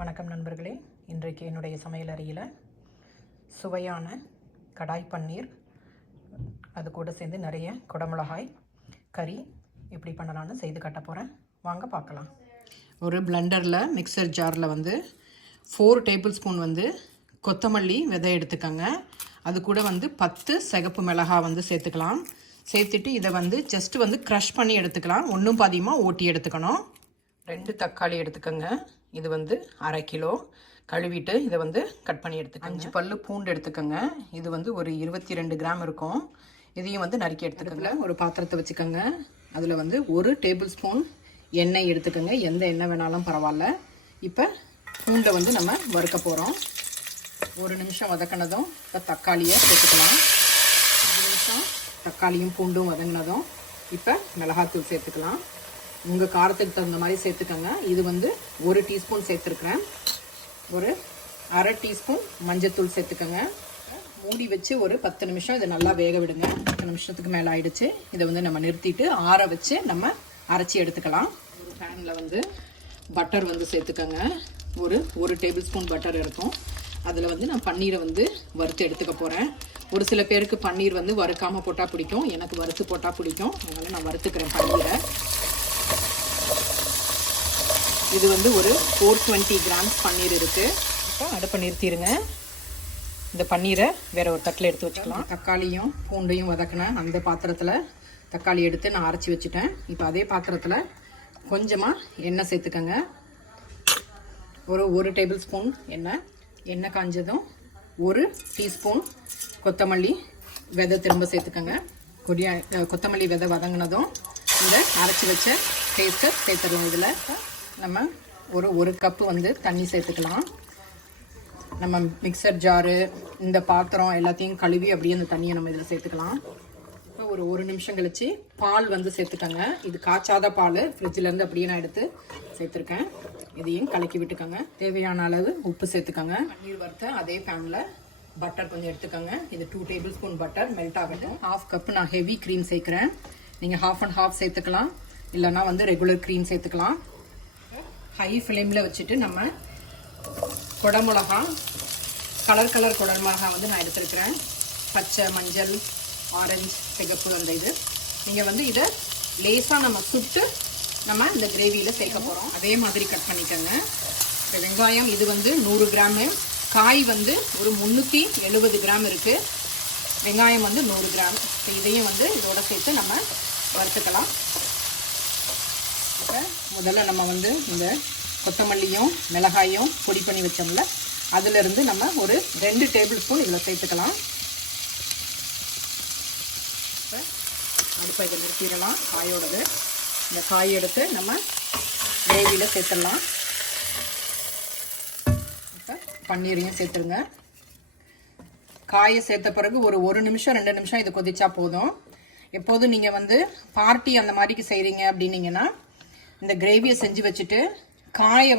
வணக்கம் நண்பர்களே. இன்றைக்கு என்னுடைய சமையல் அறையில் சுவையான கடாய் பன்னீர், அது கூட சேர்ந்து நிறைய குடமிளகாய் கறி எப்படி பண்ணலான்னு செய்து காட்ட போகிறேன். வாங்க பார்க்கலாம். ஒரு பிளெண்டரில் மிக்சர் ஜாரில் 4 டேபிள் ஸ்பூன் கொத்தமல்லி விதை எடுத்துக்கோங்க. அது கூட 10 சிகப்பு மிளகாய் சேர்த்துக்கலாம். சேர்த்துட்டு இதை ஜஸ்ட் க்ரஷ் பண்ணி எடுத்துக்கலாம். ஒன்றும் பாதியமாக ஓட்டி எடுத்துக்கணும். 2 தக்காளி எடுத்துக்கோங்க. இது 1/2 கிலோ கழுவிட்டு இதை கட் பண்ணி எடுத்துக்கோங்க. 5 பல்லு பூண்டு எடுத்துக்கோங்க. இது ஒரு 22 கிராம் இருக்கும். இதையும் நறுக்கி எடுத்துக்கோங்க. ஒரு பாத்திரத்தை வச்சுக்கோங்க. அதில் 1 டேபிள் ஸ்பூன் எண்ணெய் எடுத்துக்கோங்க. எந்த எண்ணெய் வேணாலும் பரவாயில்ல. இப்போ பூண்டை நம்ம வறுக்க போகிறோம். 1 நிமிஷம் வதக்கினதும் இப்போ தக்காளியை சேர்த்துக்கலாம். 1 நிமிஷம் தக்காளியும் பூண்டும் வதங்கினதும் இப்போ மிளகாத்தூள் சேர்த்துக்கலாம். உங்கள் காரத்துக்கு தகுந்த மாதிரி சேர்த்துக்கோங்க. இது 1 டீஸ்பூன் சேர்த்துருக்குறேன். ஒரு 1/2 டீஸ்பூன் மஞ்சத்தூள் சேர்த்துக்கோங்க. மூடி வச்சு ஒரு 10 நிமிஷம் இதை நல்லா வேக விடுங்க. 10 நிமிஷத்துக்கு மேலே ஆயிடுச்சு. இதை நம்ம நிறுத்திட்டு ஆற வச்சு நம்ம அரைச்சி எடுத்துக்கலாம். ஒரு பேனில் பட்டர் சேர்த்துக்கோங்க. ஒரு டேபிள் ஸ்பூன் பட்டர் இருக்கும். அதில் நான் பன்னீரை வறுத்து எடுத்துக்க போகிறேன். ஒரு சில பேருக்கு பன்னீர் வறுக்காமல் போட்டால் பிடிக்கும். எனக்கு வறுத்து போட்டால் பிடிக்கும். அதனால் நான் வறுத்துக்கிறேன் பன்னீரை. இது ஒரு 420 கிராம்ஸ் பன்னீர் இருக்குது. இப்போ அடுப்பை நிறுத்திடுங்க. இந்த பன்னீரை வேறு ஒரு தட்டில் எடுத்து வச்சுக்கலாம். தக்காளியும் பூண்டையும் வதக்கின அந்த பாத்திரத்தில் தக்காளி எடுத்து நான் அரைச்சி வச்சுட்டேன். இப்போ அதே பாத்திரத்தில் கொஞ்சமாக எண்ணெய் சேர்த்துக்கோங்க. ஒரு டேபிள் ஸ்பூன் எண்ணெய் காஞ்சதும் 1 டீஸ்பூன் கொத்தமல்லி விதை திரும்ப சேர்த்துக்கோங்க. கொத்தமல்லி விதை வதங்கினதும் இந்த அரைச்சி வச்ச பேஸ்ட்டை சேர்த்துடலாம். இதில் நம்ம ஒரு கப்பு தண்ணி சேர்த்துக்கலாம். நம்ம மிக்சர் ஜாரு இந்த பாத்திரம் எல்லாத்தையும் கழுவி அப்படியே அந்த தண்ணியை நம்ம இதில் சேர்த்துக்கலாம். ஒரு நிமிஷம் கழிச்சு பால் சேர்த்துக்கோங்க. இது காய்ச்சாத பால், ஃப்ரிட்ஜிலேருந்து அப்படியே நான் எடுத்து சேர்த்துருக்கேன். இதையும் கலக்கி விட்டுக்கோங்க. தேவையான அளவு உப்பு சேர்த்துக்கோங்க. பன்னீர் வறுத்த அதே பேனில் பட்டர் கொஞ்சம் எடுத்துக்கோங்க. இது 2 டேபிள் ஸ்பூன் பட்டர் மெல்ட் ஆகட்டும். 1/2 கப் நான் ஹெவி க்ரீம் சேர்க்குறேன். நீங்கள் 1/2 and 1/2 சேர்த்துக்கலாம். இல்லைனா ரெகுலர் க்ரீம் சேர்த்துக்கலாம். ஹை ஃப்ளேமில் வச்சுட்டு நம்ம குடமிளகா, கலர் குடமிளகா நான் எடுத்துருக்கிறேன். பச்சை, மஞ்சள், ஆரஞ்சு, சிகப்பு இது நீங்கள் இதை லேசாக நம்ம சுட்டு நம்ம இந்த கிரேவியில் சேர்க்க போகிறோம். அதே மாதிரி கட் பண்ணிக்கோங்க. இப்போ வெங்காயம் இது 100 கிராமு, காய் ஒரு 370 கிராம் இருக்குது. வெங்காயம் 100 கிராம். இப்போ இதையும் இதோட சேர்த்து நம்ம வறுத்துக்கலாம். இப்போ முதல்ல நம்ம இந்த கொத்தமல்லியும் மிளகாயும் பொடி பண்ணி வச்சோம்ல, அதிலிருந்து நம்ம ஒரு 2 டேபிள் ஸ்பூன் இதில் சேர்த்துக்கலாம். இப்போ அடுப்பை இதை நிறுத்திடலாம். காயோடது இந்த காய் எடுத்து நம்ம கிரேவியில் சேர்த்துடலாம். இப்போ பன்னீரையும் சேர்த்துருங்க. காயை சேர்த்த பிறகு ஒரு நிமிஷம் 2 நிமிஷம் இது கொதிச்சா போதும். எப்போதும் நீங்கள் பார்ட்டி அந்த மாதிரிக்கு செய்கிறீங்க அப்படின்னீங்கன்னா இந்த கிரேவியை செஞ்சு வச்சுட்டு காயை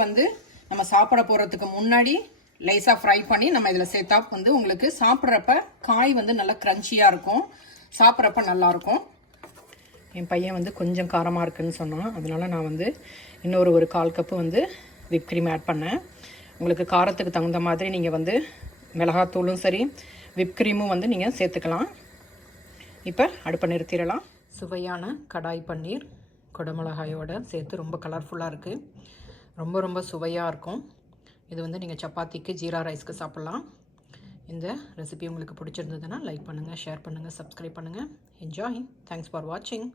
நம்ம சாப்பிட போகிறதுக்கு முன்னாடி லேசாக ஃப்ரை பண்ணி நம்ம இதில் சேர்த்தா உங்களுக்கு சாப்பிட்றப்ப காய் நல்லா க்ரன்ச்சியாக இருக்கும். சாப்பிட்றப்ப நல்லாயிருக்கும். என் பையன் கொஞ்சம் காரமாக இருக்குதுன்னு சொன்னான். அதனால் நான் இன்னொரு 1/4 கப்பு விப் க்ரீம் ஆட் பண்ணேன். உங்களுக்கு காரத்துக்கு தகுந்த மாதிரி நீங்கள் மிளகாத்தூளும் சரி விப் க்ரீமும் நீங்கள் சேர்த்துக்கலாம். இப்போ அடுப்பை நிறுத்திடலாம். சுவையான கடாய் பன்னீர் குடமிளகாயோடு சேர்த்து ரொம்ப கலர்ஃபுல்லாக இருக்குது. ரொம்ப சுவையாக இருக்கும். இது நீங்கள் சப்பாத்திக்கு, ஜீரா ரைஸ்க்கு சாப்பிட்லாம். இந்த ரெசிபி உங்களுக்கு பிடிச்சிருந்ததுன்னா லைக் பண்ணுங்கள், ஷேர் பண்ணுங்கள், சப்ஸ்கிரைப் பண்ணுங்கள். என்ஜாய். தேங்க்ஸ் ஃபார் வாட்சிங்.